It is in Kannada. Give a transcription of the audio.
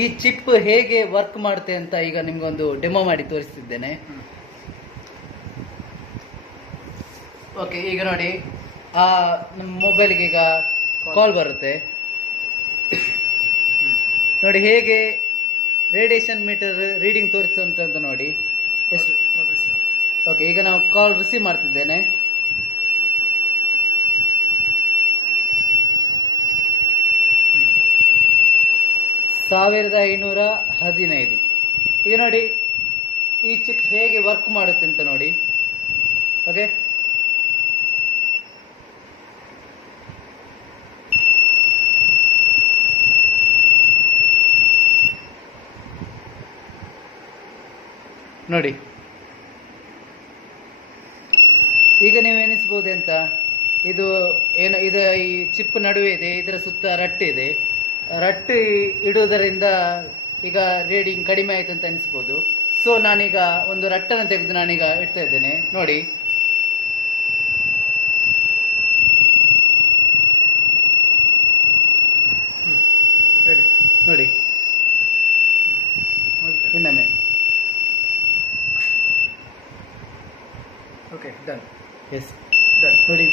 ಈ ಚಿಪ್ ಹೇಗೆ ವರ್ಕ್ ಮಾಡುತ್ತೆ ಅಂತ ಈಗ ನಿಮ್ಗೊಂದು ಡೆಮೋ ಮಾಡಿ ತೋರಿಸ್ತಿದ್ದೇನೆ. ಓಕೆ ಈಗ ನೋಡಿ. ಆ ನಮ್ಮ ಮೊಬೈಲ್ಗೆ ಈಗ ಕಾಲ್ ಬರುತ್ತೆ. ನೋಡಿ ಹೇಗೆ ರೇಡಿಯೇಷನ್ ಮೀಟರ್ ರೀಡಿಂಗ್ ತೋರಿಸ್ತಂತ ಅಂತ ನೋಡಿ. ಎಷ್ಟು ಓಕೆ ಈಗ ನಾವು ಕಾಲ್ ರಿಸೀವ್ ಮಾಡ್ತಿದ್ದೇನೆ. ಸಾವಿರದ ಐನೂರ ಹದಿನೈದು. ಈಗ ನೋಡಿ, ಈ ಚಿಪ್ ಹೇಗೆ ವರ್ಕ್ ಮಾಡುತ್ತೆ ಅಂತ ನೋಡಿ. ಓಕೆ ನೋಡಿ. ಈಗ ನೀವು ಎನಿಸ್ಬೋದು ಅಂತ ಇದು ಏನು, ಇದು ಈ ಚಿಪ್ ನಡುವೆ ಇದೆ, ಇದರ ಸುತ್ತ ರಟ್ಟೆ ಇದೆ. ರಟ್ಟು ಇಡುವುದರಿಂದ ಈಗ ರೀಡಿಂಗ್ ಕಡಿಮೆ ಆಯಿತು ಅಂತ ಅನಿಸ್ಬೋದು. ಸೊ ನಾನೀಗ ಒಂದು ರಟ್ಟನ್ನು ತೆಗೆದು ನಾನೀಗ ಇಡ್ತಾ ಇದ್ದೇನೆ. ನೋಡಿ. ನೋಡಿ. ಇನ್ನೊಮ್ಮೆ. ಓಕೆ ಡನ್ ಎಸ್ ಡನ್ ನೋಡಿ.